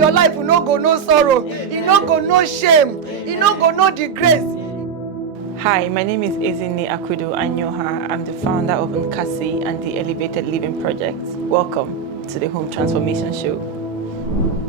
your life will not go no sorrow, it no go no shame, it no go no disgrace. Hi, my name is Ezinne Akudo, Anyaoha. I'm the founder of Nkassi and the Elevated Living Project. Welcome to the Home Transformation Show.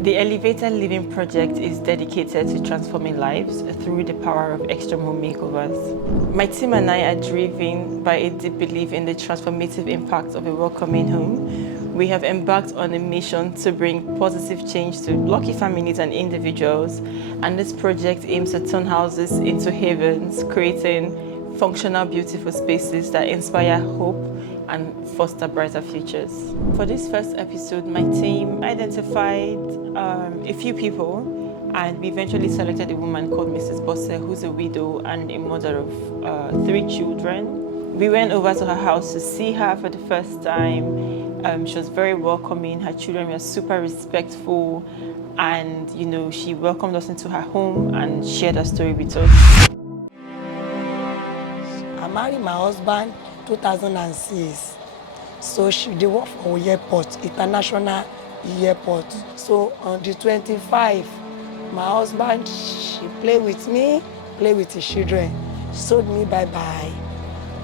The Elevated Living Project is dedicated to transforming lives through the power of extreme home makeovers. My team and I are driven by a deep belief in the transformative impact of a welcoming home. We have embarked on a mission to bring positive change to lucky families and individuals, and this project aims to turn houses into havens, creating functional, beautiful spaces that inspire hope and foster brighter futures. For this first episode, my team identified a few people, and we eventually selected a woman called Mrs. Bose, who's a widow and a mother of 3 children. We went over to her house to see her for the first time. She was very welcoming. Her children were super respectful, and she welcomed us into her home and shared her story with us. I married my husband 2006. So they work for airport, international airport. So on the 25, my husband, she play with me, play with his children. She told me bye-bye.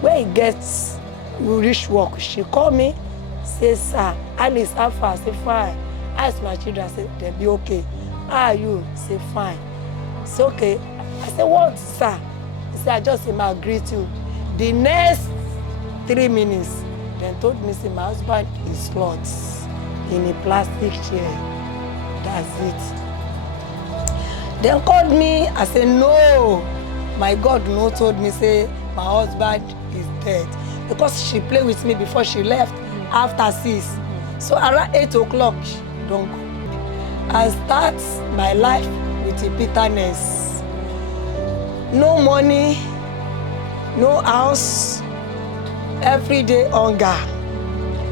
When he gets reach work, she call me, say, sir, Alice, how far? Say, fine. Ask my children, say, they'll be okay. How are you? Say, fine. Say, okay. I say, what, sir? He said, I just say, I greet you. The next 3 minutes, then told me, say, my husband is clothes in a plastic chair. That's it. Then called me, I said, no. My God no told me, say, my husband is dead. Because she played with me before she left, after 6. So around 8 o'clock, she don't go. I start my life with a bitterness. No money, no house, everyday hunger.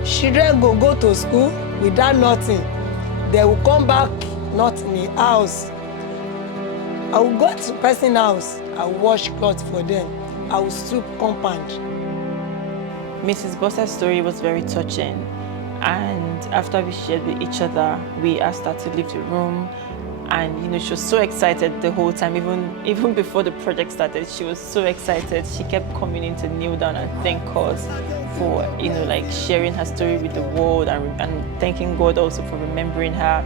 Children go to school without nothing. They will come back not in the house. I will go to person's house, I will wash clothes for them. I will sweep compound. Mrs. Bosa's story was very touching, and after we shared with each other, we asked her to leave the room. And she was so excited the whole time, even before the project started. She was so excited. She kept coming in to kneel down and thank us for like sharing her story with the world, and thanking God also for remembering her.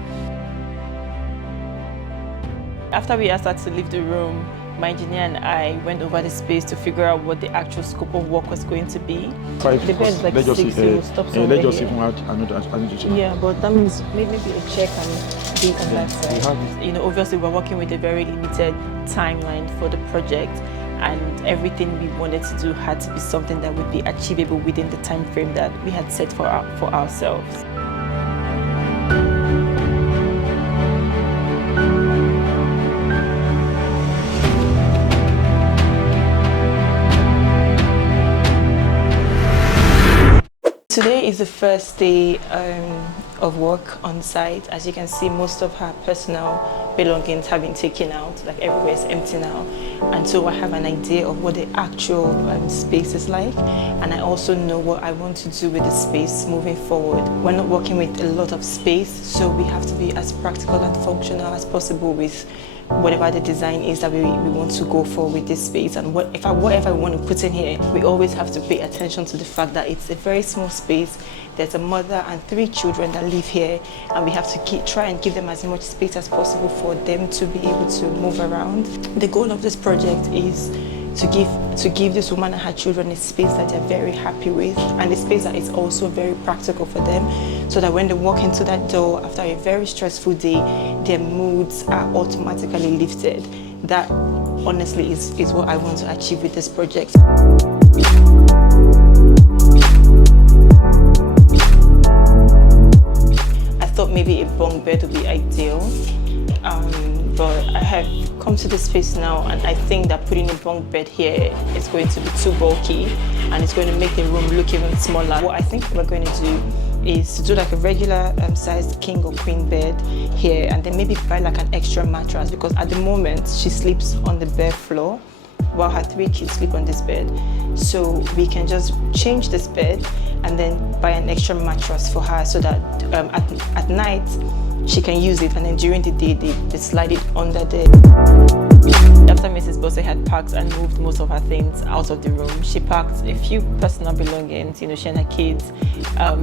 After we asked her to leave the room, my engineer and I went over the space to figure out what the actual scope of work was going to be. 5, the bed is like 6, so we'll stop somewhere. Let's just even add another check. Yeah, but that means maybe a check and date on that side. Obviously we're working with a very limited timeline for the project, and everything we wanted to do had to be something that would be achievable within the time frame that we had set for ourselves. Today is the first day of work on site. As you can see, most of her personal belongings have been taken out, like everywhere is empty now. And so I have an idea of what the actual space is like, and I also know what I want to do with the space moving forward. We're not working with a lot of space, so we have to be as practical and functional as possible with whatever the design is that we want to go for with this space. And whatever we want to put in here, we always have to pay attention to the fact that it's a very small space. There's a mother and 3 children that live here, and we have to try and give them as much space as possible for them to be able to move around. The goal of this project is to give this woman and her children a space that they're very happy with, and a space that is also very practical for them, so that when they walk into that door after a very stressful day, their moods are automatically lifted. That honestly is what I want to achieve with this project. I thought maybe a bunk bed would be ideal, but I have come to this space now, and I think that putting a bunk bed here is going to be too bulky, and it's going to make the room look even smaller. What I think we're going to do is to do like a regular sized king or queen bed here, and then maybe buy like an extra mattress, because at the moment she sleeps on the bare floor while her 3 kids sleep on this bed. So we can just change this bed and then buy an extra mattress for her, so that at night she can use it, and then during the day they slide it under there. After Mrs. Bose had packed and moved most of her things out of the room, she packed a few personal belongings, she and her kids,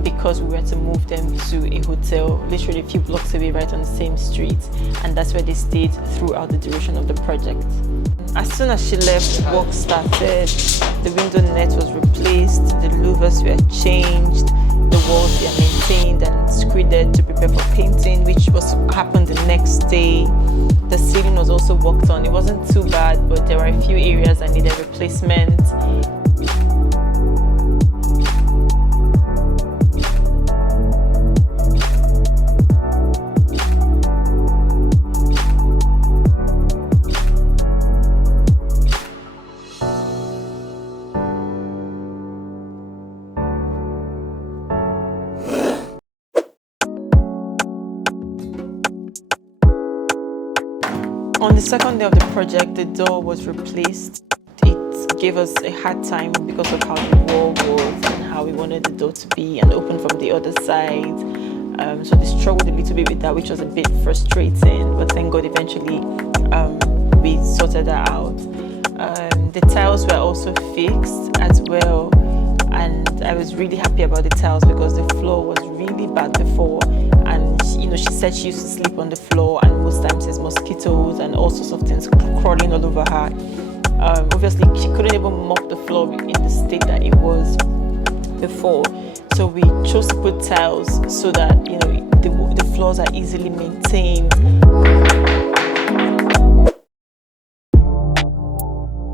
because we were to move them to a hotel literally a few blocks away, right on the same street, and that's where they stayed throughout the duration of the project. As soon as she left, work started. The window net was replaced, the louvers were changed, the walls were maintained and screeded to prepare for painting, which was to happen the next day. The ceiling was also worked on. It wasn't too bad, but there were a few areas that needed replacement. On the second day of the project, the door was replaced. It gave us a hard time because of how the wall was and how we wanted the door to be and open from the other side. So they struggled a little bit with that, which was a bit frustrating, but thank God eventually we sorted that out. The tiles were also fixed as well, and I was really happy about the tiles because the floor was really bad before, and she said she used to sleep on the floor, and most times there's mosquitoes and all sorts of things crawling all over her. Obviously she couldn't even mop the floor in the state that it was before, so we chose to put tiles so that the floors are easily maintained.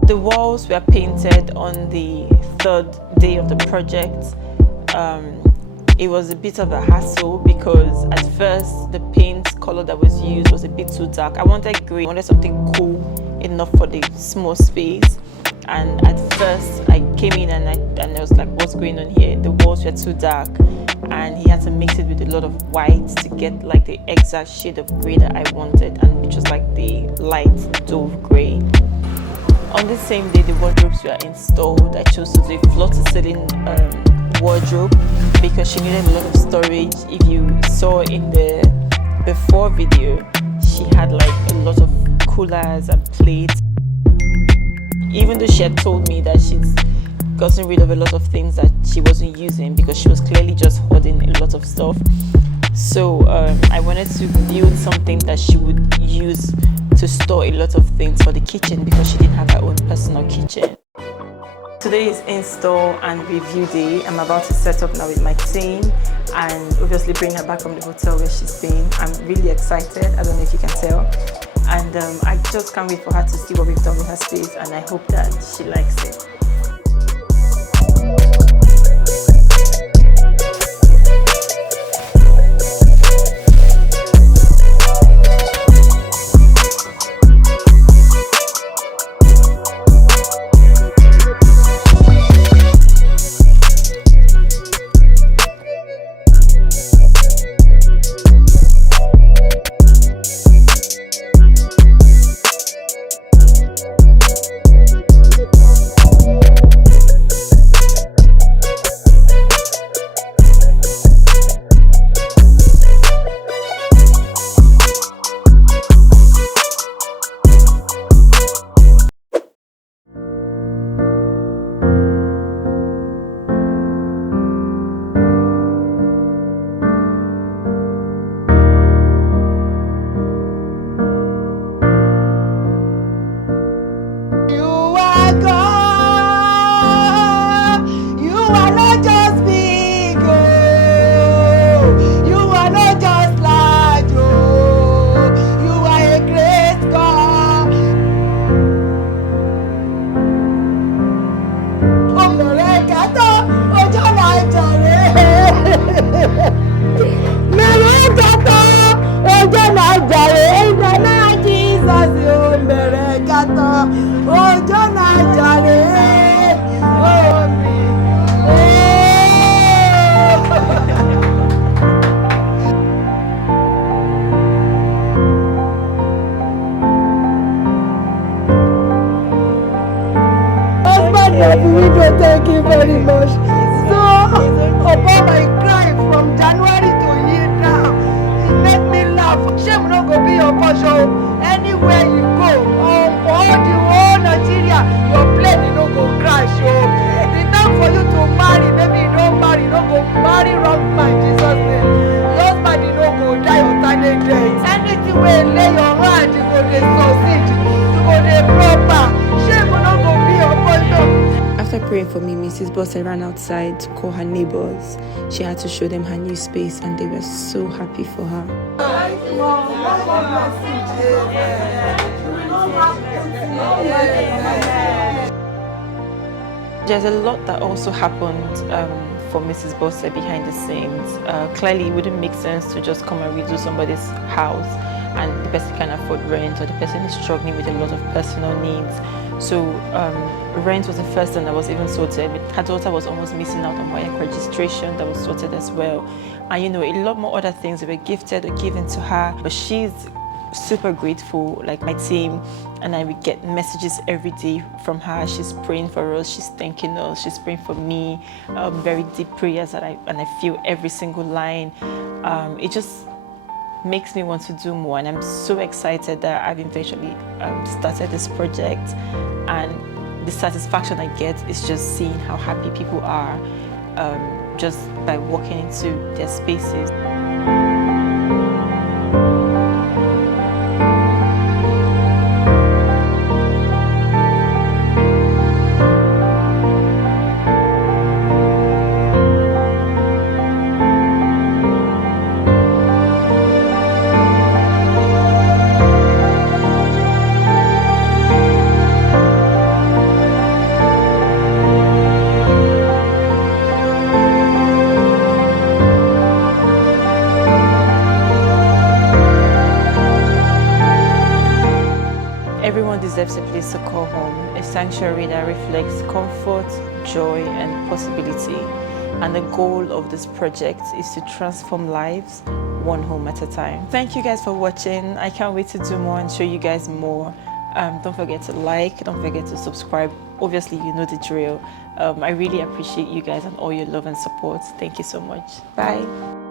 The walls were painted on the third day of the project. It was a bit of a hassle because at first the paint color that was used was a bit too dark. I wanted green, I wanted something cool enough for the small space. And at first I came in and I was like, what's going on here? The walls were too dark, and he had to mix it with a lot of white to get like the exact shade of gray that I wanted, and which was like the light dove gray. On the same day the wardrobes were installed, I chose to do a floor-to-ceiling wardrobe because she needed a lot of storage. If you saw in the before video, she had like a lot of coolers and plates. Even though she had told me that she's gotten rid of a lot of things that she wasn't using because she was clearly just hoarding a lot of stuff. So I wanted to build something that she would use to store a lot of things for the kitchen because she didn't have her own personal kitchen. Today is install and review day. I'm about to set up now with my team and obviously bring her back from the hotel where she's staying. I'm really excited, I don't know if you can tell. And I just can't wait for her to see what we've done with her space, and I hope that she likes it. Thank you very much. So, upon my cry from January to here now, he made me laugh. no go be your portion. Anywhere you go, for all the whole Nigeria, your plane no go crash. The time for you to marry, maybe you don't marry, you no go marry wrong man, Jesus name. Your husband no go die alternate death. Anything where you lay your hand, you go dey succeed, you go dey proper. Shame no go be your portion. After praying for me, Mrs. Bose ran outside to call her neighbors. She had to show them her new space and they were so happy for her. There's a lot that also happened for Mrs. Bose behind the scenes. Clearly, it wouldn't make sense to just come and redo somebody's house and the person can't afford rent, or the person is struggling with a lot of personal needs. So rent was the first thing that was even sorted. Her daughter was almost missing out on WAEC registration, that was sorted as well. And you know, a lot more other things that were gifted or given to her, but she's super grateful. Like my team and I, we get messages every day from her. She's praying for us, she's thanking us, she's praying for me, very deep prayers that I feel every single line. It just makes me want to do more, and I'm so excited that I've eventually started this project, and the satisfaction I get is just seeing how happy people are just by walking into their spaces. Everyone deserves a place to call home, a sanctuary that reflects comfort, joy, and possibility. And the goal of this project is to transform lives one home at a time. Thank you guys for watching. I can't wait to do more and show you guys more. Don't forget to like, don't forget to subscribe. Obviously, you know the drill. I really appreciate you guys and all your love and support. Thank you so much. Bye.